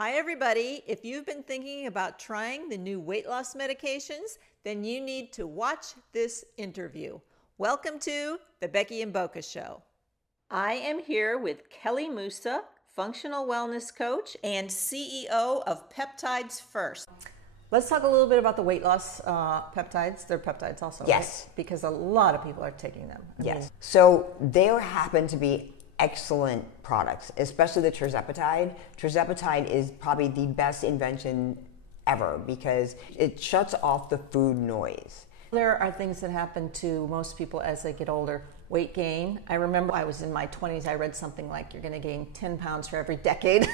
Hi everybody, if you've been thinking about trying the new weight loss medications, then you need to watch this interview. Welcome to the Becky and Boca Show. I am here with Kelly Musa, functional wellness coach and CEO of Peptides First. Let's talk a little bit about the weight loss peptides. They're peptides also, yes, right? Because a lot of people are taking them. So they happen to be excellent products, especially the tirzepatide. Tirzepatide is probably the best invention ever because it shuts off the food noise. There are things that happen to most people as they get older. Weight gain. I remember I was in my 20s, I read something like you're going to gain 10 pounds for every decade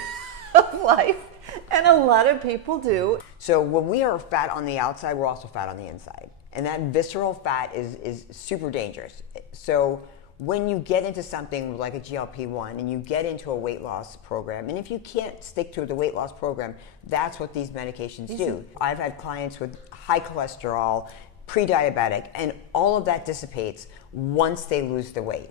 of life. And a lot of people do. So when we are fat on the outside, we're also fat on the inside. And that visceral fat is super dangerous. So when you get into something like a GLP-1 and you get into a weight loss program, and if you can't stick to the weight loss program, that's what these medications do. I've had clients with high cholesterol, pre-diabetic, and all of that dissipates once they lose the weight.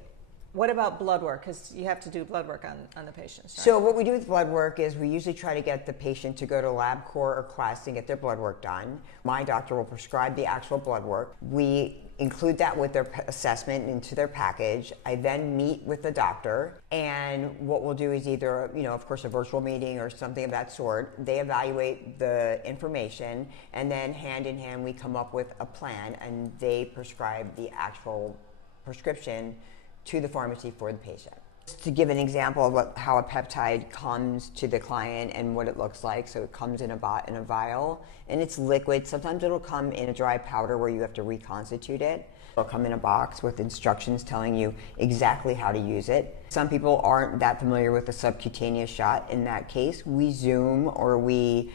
What about blood work? Because you have to do blood work on the patients, right? So what we do with blood work is we usually try to get the patient to go to LabCorp or class and get their blood work done. My doctor will prescribe the actual blood work. We include that with their assessment into their package. I then meet with the doctor, and what we'll do is either, of course, a virtual meeting or something of that sort. They evaluate the information, and then hand in hand we come up with a plan, and they prescribe the actual prescription to the pharmacy for the patient. To give an example of how a peptide comes to the client and what it looks like, so it comes in a vial, and it's liquid. Sometimes it'll come in a dry powder where you have to reconstitute it. It'll come in a box with instructions telling you exactly how to use it. Some people aren't that familiar with the subcutaneous shot. In that case, we Zoom or we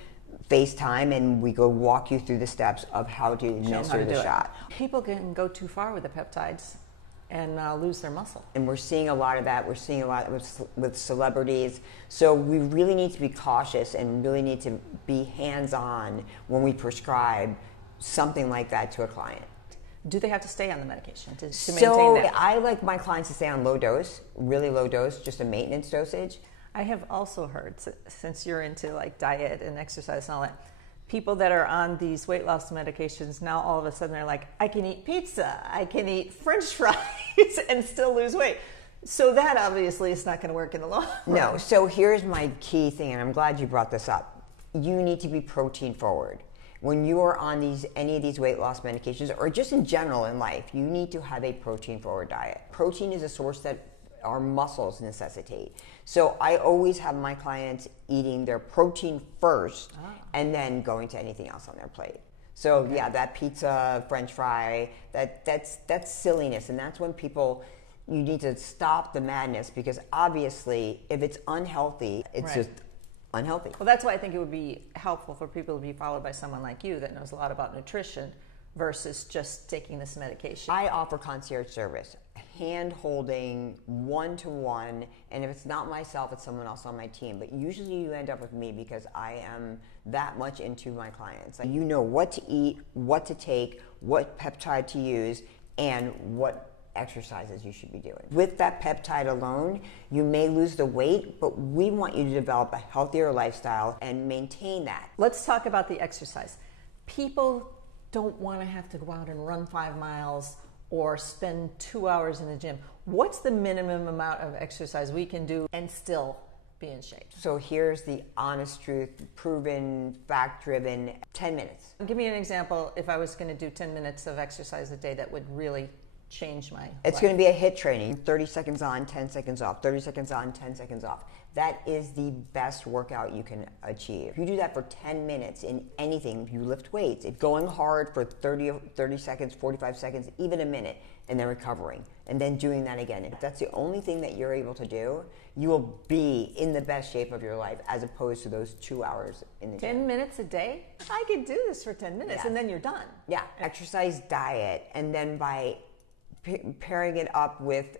FaceTime and we go walk you through the steps of how to administer the shot. People can go too far with the peptides and lose their muscle. And we're seeing a lot of that. We're seeing a lot with celebrities. So we really need to be cautious and really need to be hands-on when we prescribe something like that to a client. Do they have to stay on the medication to maintain that? I like my clients to stay on low dose, really low dose, just a maintenance dosage. I have also heard, since you're into like diet and exercise and all that, people that are on these weight loss medications, now all of a sudden they're like, I can eat pizza, I can eat French fries and still lose weight. So that obviously is not going to work in the long run. No, so here's my key thing, and I'm glad you brought this up. You need to be protein forward. When you are on any of these weight loss medications, or just in general in life, you need to have a protein forward diet. Protein is a source that our muscles necessitate. So I always have my clients eating their protein first and then going to anything else on their plate. So yeah, that pizza, French fry, that's silliness. And that's when you need to stop the madness, because obviously if it's unhealthy, it's just unhealthy. Well, that's why I think it would be helpful for people to be followed by someone like you that knows a lot about nutrition versus just taking this medication. I offer concierge service, hand-holding, one-to-one, and if it's not myself, it's someone else on my team. But usually you end up with me because I am that much into my clients. You know what to eat, what to take, what peptide to use, and what exercises you should be doing. With that peptide alone, you may lose the weight, but we want you to develop a healthier lifestyle and maintain that. Let's talk about the exercise. People don't want to have to go out and run 5 miles or spend 2 hours in the gym. What's the minimum amount of exercise we can do and still be in shape? So here's the honest truth, proven, fact-driven, 10 minutes. Give me an example if I was going to do 10 minutes of exercise a day that would really change my It's life. going to be a HIIT training, 30 seconds on, 10 seconds off, 30 seconds on, 10 seconds off. That is the best workout you can achieve. If you do that for 10 minutes in anything, if you lift weights, if going hard for 30 seconds, 45 seconds, even a minute, and then recovering, and then doing that again. If that's the only thing that you're able to do, you will be in the best shape of your life as opposed to those 2 hours in the gym. 10 minutes a day? I could do this for 10 minutes and then you're done. Yeah, exercise, diet, and then by pairing it up with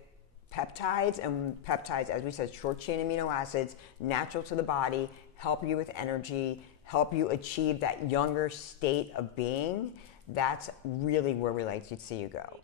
peptides, and peptides, as we said, short chain amino acids, natural to the body, help you with energy, help you achieve that younger state of being. That's really where we like to see you go.